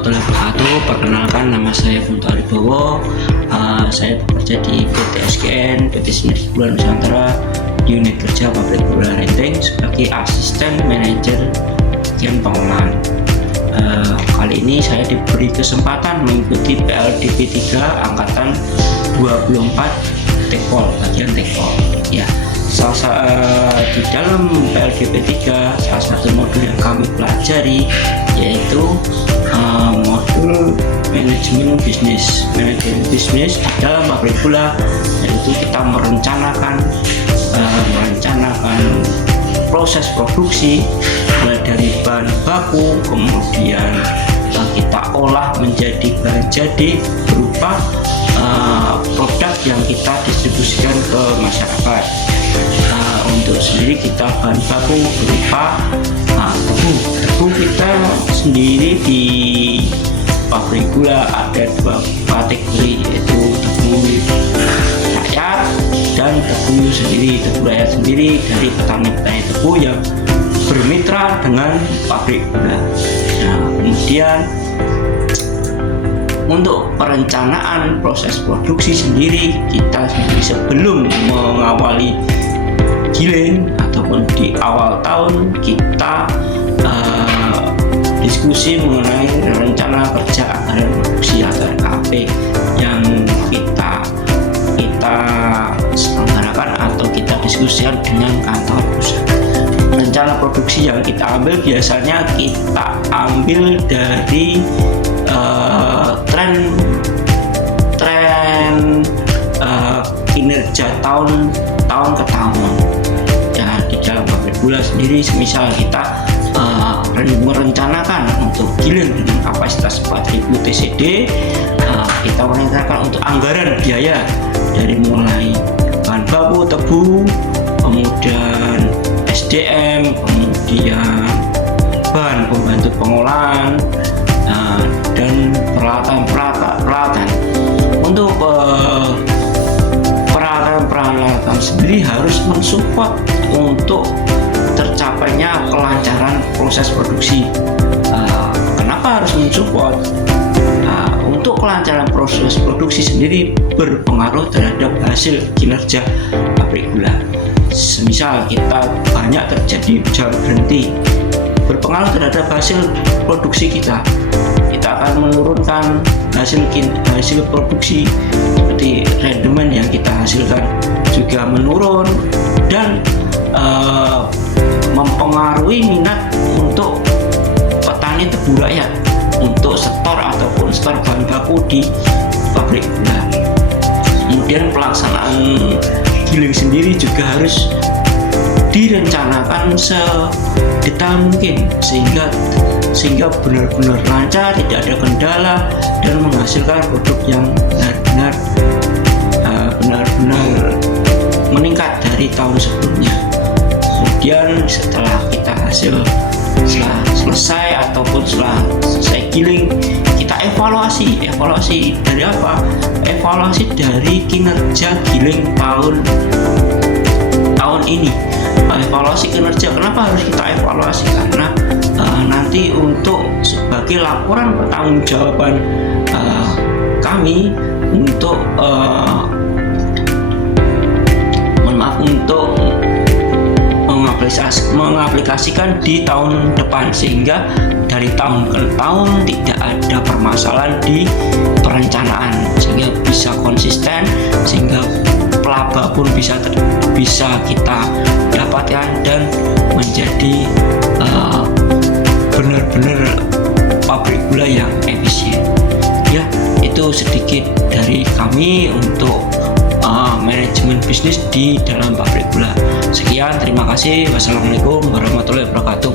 warahmatullahi wabarakatuh. Perkenalkan, nama saya Punto Aribowo. Saya bekerja di PT SGN, PT Sinergi Gula Nusantara, di unit kerja pabrik gula Renteng sebagai asisten manajer bagian pengolahan. Kali ini saya diberi kesempatan mengikuti PLDP 3 angkatan 24 Tekpol, bagian Tekpol. Ya, di dalam PLDP 3 salah satu modul yang kami pelajari yaitu modul manajemen bisnis. Manajemen bisnis di dalam pabrik gula, yaitu kita merencanakan proses produksi mulai dari bahan baku, kemudian kita olah menjadi bahan jadi berupa produk yang kita distribusikan ke masyarakat. Untuk sendiri kita bahan baku berupa tebu kita sendiri di pabrik gula ada dua kategori, yaitu tebu rakyat dan tebu rakyat sendiri dari petani-petani tebu yang bermitra dengan pabrik gula. Kemudian untuk perencanaan proses produksi sendiri, kita sendiri sebelum mengawali giling ataupun di awal tahun kita diskusi mengenai rencana kerja anggaran produksi atau RKAP yang kita selenggarakan atau kita diskusikan dengan kantor pusat. Rencana produksi yang kita ambil biasanya kita ambil dari tren kinerja tahun ke tahun. Ya, di dalam pabrik gula sendiri, misal kita merencanakan untuk giling dengan kapasitas 4000 TCD, kita merencanakan untuk anggaran biaya dari mulai bahan baku tebu, kemudian SDM, kemudian bahan pembantu pengolahan, dan peralatan. Untuk peralatan sendiri harus mensupport untuk tercapainya kelancaran proses produksi. Kenapa harus mensupport? Untuk kelancaran proses produksi sendiri berpengaruh terhadap hasil kinerja pabrik gula. Semisal kita banyak terjadi jual berhenti, berpengaruh terhadap hasil produksi kita akan menurunkan hasil produksi, seperti rendemen yang kita hasilkan juga menurun, dan mempengaruhi minat untuk petani tebu rakyat untuk setor ataupun store bahan baku di pabrik gula. Kemudian pelaksanaan giling sendiri juga harus direncanakan sedetail mungkin sehingga benar-benar lancar, tidak ada kendala, dan menghasilkan produk yang benar-benar meningkat dari tahun sebelumnya. Kemudian setelah selesai ataupun setelah selesai giling, kita evaluasi dari apa? Evaluasi dari kinerja giling tahun ini. Evaluasi kinerja, kenapa harus kita evaluasi? Karena nanti untuk sebagai laporan pertanggungjawaban kami untuk mengaplikasikan di tahun depan, sehingga dari tahun ke tahun tidak ada permasalahan di perencanaan, sehingga bisa konsisten, sehingga pelaba pun bisa kita dapatkan dan menjadi benar-benar pabrik gula yang efisien. Ya, itu sedikit dari kami untuk manajemen bisnis di dalam pabrik gula. Sekian, terima kasih. Wassalamualaikum warahmatullahi wabarakatuh.